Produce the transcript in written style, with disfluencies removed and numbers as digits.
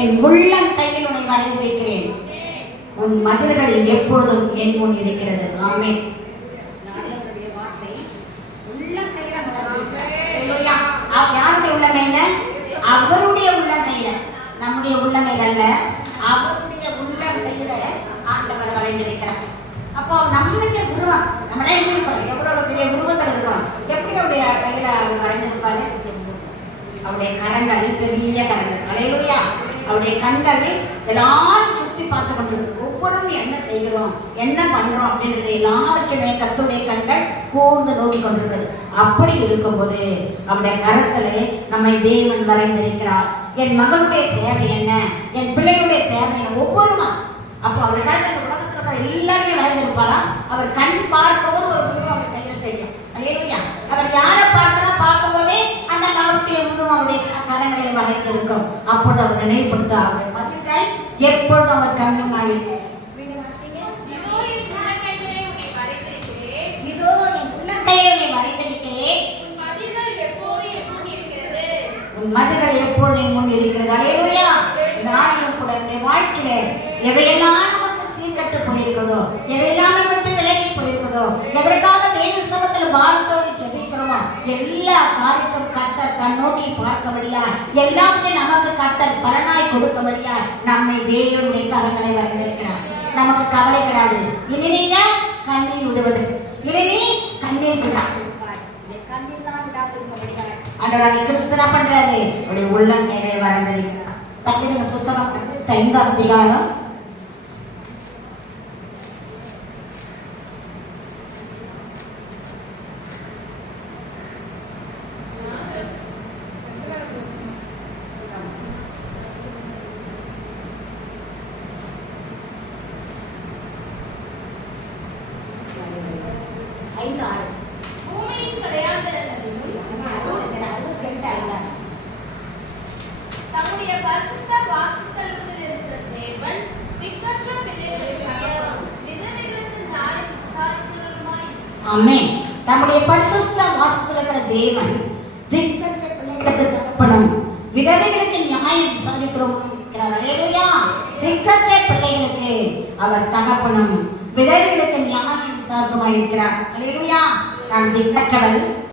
என் உள்ளம் கையில் உன்னை வரைந்து வைக்கிறேன். உன் மதில்கள் எப்பொழுதும் என் முன் இருக்கிறது. ஆமென். ஆண்டவருடைய வார்த்தை உள்ளம் கையில ஹalleluya. யாருடைய உள்ளம் கையில? அவருடைய உள்ளம் கையில, நம்முடைய உள்ளம் கையில அல்ல, அவருடைய உள்ளம் கையில ஆண்டவர் வரைந்திருக்கிறார். அப்போ நம்மளுடைய உருவம் நம்மளே இருக்கிறோம், எவ்வளவு பெரிய உருவத்தில் இருக்கிறோம், எப்படி அவருடைய கையில அவர் வரைஞ்சிருப்பாரு? அவருடைய கரங்கள் பெரிய கரங்கள். ஹalleluya. அவருடைய கண்கள் எல்லாரும் சுத்தி பார்த்து கொண்டிருக்கு. ஒவ்வொருவரும் என்ன செய்கிறோம், என்ன பண்றோம் அப்படின்றது எல்லாருக்குமே கர்த்தருடைய கண்கள் கூர்ந்து நோக்கி கொண்டிருக்கிறது. அப்படி இருக்கும்போது அவருடைய கரத்திலே நம்மை தேவன் வரைந்திருக்கிறார். என் மகளுடைய தேவை என்ன, என் பிள்ளைகளுடைய தேவை என்ன, ஒவ்வொருமா. அப்போ அவர் கரத்தில் உலகத்தில் இருக்கிற எல்லாருமே வரைந்திருப்பாரா? அவர் கண் பார்க்கும்போது ஒரு உருவம் அவர் கையில் தெரியும். ஹalleluya. அவர் யாரை பார்க்கும்போதே அந்த அவருடைய உருவம் அவருடைய கரங்களை வரைந்திருக்கும். அப்பொழுது அவர் நினைவுபடுத்த அவருடைய மதில்கள் எப்பொழுதும் அவர் கண் முன்னாடி இருக்கும். இதோ என் உள்ளங்கையிலே உன்னை வரைந்திருக்கிறேன். உன் மதில்கள் எப்பொழுது என் முன் இருக்கிறது. ஹalleluya. இந்த நாளிலும் கூட என்னுடைய வாழ்க்கையிலே எவையெல்லாம் நமக்கு சீர்கட்டு போயிருக்கிறதோ, எவையெல்லாம் நமக்கு விலகி போயிருக்கிறதோ, எதற்காக தேவ சமூகத்தில் பாரத்தோடு ஜெபிக்கிறோமோ, எல்லா காரியத்தையும் கர்த்தர் கண்ணோக்கி பார்க்கபடியா, எல்லாத்தையும் நமக்கு கர்த்தர் பலனாய் கொடுக்கபடியா நம்மை தேவனுடைய கரங்களை வரைந்திருக்கிறார். நமக்கு கவலை கிடையாது. இனி நீங்க கண்ணீர் விடுவது, இனி நீ கண்ணீர் விடாது, கண்ணீர் தான் விடாது. ஆண்டவராகிய கிறிஸ்து என்ன பண்றாரு? அவருடைய உள்ளங்கையிலே வரைந்திருக்கிறார். சங்கீத புஸ்தகம் 5ஆம் அதிகாரம் 5:6 பூமியின் கடையாந்தரங்களில் தம்முடைய பரிசுத்த வாசஸ்தலத்தில் இருக்கிற தேவன் திக்கற்ற பிள்ளைகளுக்காகவும் விதவைகளுக்கு நியாயம் விசாரிக்கிறவருமாய். ஆமென். தம்முடைய பரிசுத்த வாசஸ்தலத்தில் இருக்கிற தேவன் திக்கற்ற பிள்ளைகளுக்கு தகப்பனும் விதவைகளுக்கு நியாயம் விசாரிக்கிறவருமாய் இருக்கிறார். ஹalleluya. திக்கற்ற பிள்ளைகளுக்கு அவர் தகப்பனும் விதவைகளுக்கு நியாயம் விசாரிக்கிறவருமாய் இருக்கிறார். ஹalleluya. நான் திக்கற்றவள்,